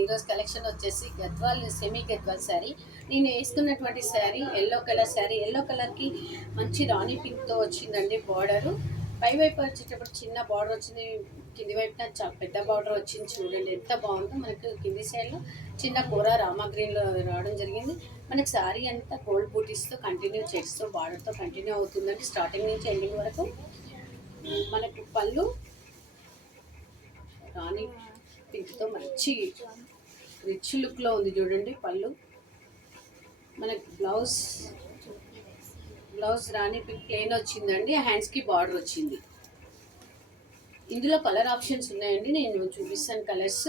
ఈరోజు కలెక్షన్ వచ్చేసి గద్వాల్ సెమీ గద్వాల్ శారీ. నేను వేసుకున్నటువంటి sari yellow colour sari. Yellow కలర్కి మంచి రాణి పింక్తో వచ్చిందండి బార్డరు. పై వైపు వచ్చేటప్పుడు చిన్న బార్డర్ వచ్చింది, కింది వైపున చాలా పెద్ద బార్డర్ వచ్చింది. చూడండి ఎంత బాగుందో. మనకు కింది సైడ్లో చిన్న కూర రామా గ్రీన్లో రావడం జరిగింది. మనకి శారీ అంతా గోల్డ్ బూటీస్తో కంటిన్యూ చెక్స్తో బార్డర్తో కంటిన్యూ అవుతుందండి స్టార్టింగ్ నుంచి ఎండింగ్ వరకు. మనకు పళ్ళు రాణి పింక్తో మంచి రిచ్ లుక్లో ఉంది చూడండి పళ్ళు. మనకి బ్లౌజ్ రాణి పింక్ ప్లెయిన్ వచ్చిందండి, హ్యాండ్స్కి బార్డర్ వచ్చింది. ఇందులో కలర్ ఆప్షన్స్ ఉన్నాయండి, నేను చూపిస్తాను కలర్స్.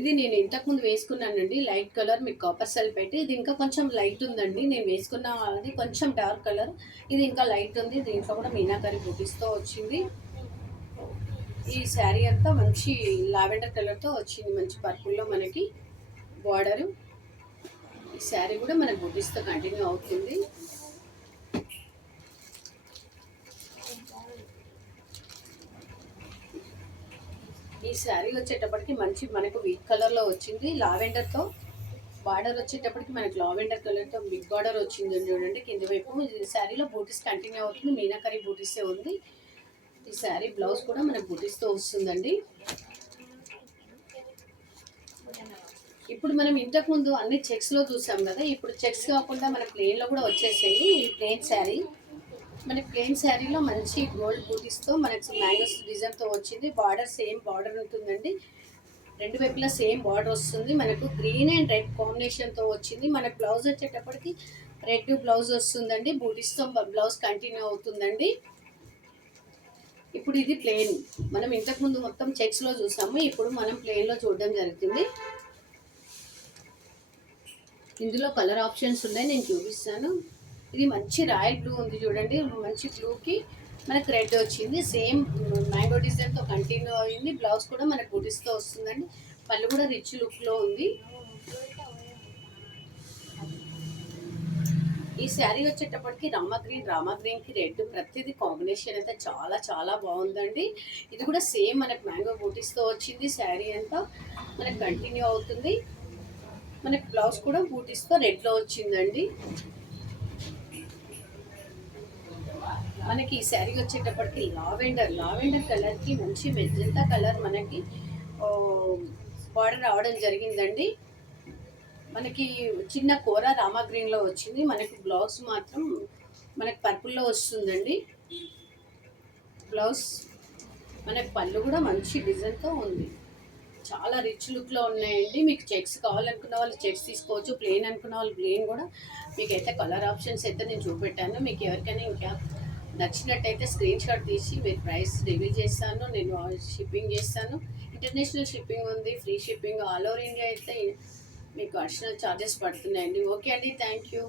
ఇది నేను ఇంతకుముందు వేసుకున్నానండి లైట్ కలర్, మీకు కాపర్ సెల్ పెట్టి. ఇది ఇంకా కొంచెం లైట్ ఉందండి, నేను వేసుకున్న అది కొంచెం డార్క్ కలర్. ఇది ఇంకా లైట్ ఉంది. దీంట్లో కూడా మీనాకరి బూటీస్తో వచ్చింది. ఈ శారీ అంతా మంచి లావెండర్ కలర్తో వచ్చింది, మంచి పర్పుల్లో మనకి బార్డరు. ఈ శారీ కూడా మన బూటీస్తో కంటిన్యూ అవుతుంది. ఈ శారీ వచ్చేటప్పటికి మంచి మనకు వీట్ కలర్లో వచ్చింది, లావెండర్తో బార్డర్ వచ్చేటప్పటికి మనకి లావెండర్ కలర్తో బిగ్ బార్డర్ వచ్చింది చూడండి కింది వైపు. ఈ శారీలో బూటీస్ కంటిన్యూ అవుతుంది, మీనాకరి బూటీసే ఉంది. ఈ శారీ బ్లౌజ్ కూడా మనకు బూటీస్తో వస్తుందండి. ఇప్పుడు మనం ఇంతకుముందు అన్ని చెక్స్లో చూసాం కదా, ఇప్పుడు చెక్స్ కాకుండా మన ప్లెయిన్లో కూడా వచ్చేసాయి. ఈ ప్లెయిన్ శారీ, మనకి ప్లెయిన్ శారీలో మంచి గోల్డ్ బూటీస్తో మనకి మ్యాంగోస్ డిజైన్తో వచ్చింది. బార్డర్ సేమ్ బార్డర్ ఉంటుందండి, రెండు వైపులా సేమ్ బార్డర్ వస్తుంది. మనకు గ్రీన్ అండ్ రెడ్ కాంబినేషన్తో వచ్చింది. మనకు బ్లౌజ్ వచ్చేటప్పటికి రెడ్ బ్లౌజ్ వస్తుందండి, బూటీస్తో బ్లౌజ్ కంటిన్యూ అవుతుందండి. ఇప్పుడు ఇది ప్లెయిన్, మనం ఇంతకుముందు మొత్తం చెక్స్లో చూసాము, ఇప్పుడు మనం ప్లెయిన్లో చూడడం జరుగుతుంది. ఇందులో కలర్ ఆప్షన్స్ ఉన్నాయి, నేను చూపిస్తాను. ఇది మంచి రాయల్ బ్లూ ఉంది చూడండి, మంచి బ్లూకి మనకు రెడ్ వచ్చింది. సేమ్ మ్యాంగో డిజైన్తో కంటిన్యూ అయింది. బ్లౌజ్ కూడా మనకు బూటీస్తో వస్తుందండి. పళ్ళు కూడా రిచ్ లుక్లో ఉంది. ఈ శారీ వచ్చేటప్పటికి రామా గ్రీన్కి రెడ్ ప్రతిదీ కాంబినేషన్ అయితే చాలా చాలా బాగుందండి. ఇది కూడా సేమ్ మనకు మ్యాంగో బూటీస్తో వచ్చింది. శారీ అంతా మనకు కంటిన్యూ అవుతుంది. మనకి బ్లౌజ్ కూడా బూటీస్తో రెడ్లో వచ్చిందండి. మనకి ఈ శారీ వచ్చేటప్పటికి లావెండర్ కలర్కి మంచి మెజెంటా కలర్ మనకి బార్డర్ రావడం జరిగిందండి. మనకి చిన్న కూర రామా గ్రీన్లో వచ్చింది. మనకి బ్లౌజ్ మాత్రం మనకి పర్పుల్లో వస్తుందండి. బ్లౌజ్ మనకి పళ్ళు కూడా మంచి డిజైన్తో ఉంది, చాలా రిచ్ లుక్లో ఉన్నాయండి. మీకు చెక్స్ కావాలనుకున్న వాళ్ళు చెక్స్ తీసుకోవచ్చు, ప్లెయిన్ అనుకున్న వాళ్ళు ప్లెయిన్ కూడా. మీకైతే కలర్ ఆప్షన్స్ అయితే నేను చూపెట్టాను. మీకు ఎవరికైనా ఇంకా నచ్చినట్టయితే స్క్రీన్ షాట్ తీసి మీరు ప్రైస్ రివీల్ చేస్తాను, నేను షిప్పింగ్ చేస్తాను. ఇంటర్నేషనల్ షిప్పింగ్ ఉంది, free shipping. All over India అయితే మీకు అడిషనల్ ఛార్జెస్ పడుతున్నాయండి. ఓకే అండి, థ్యాంక్ యూ.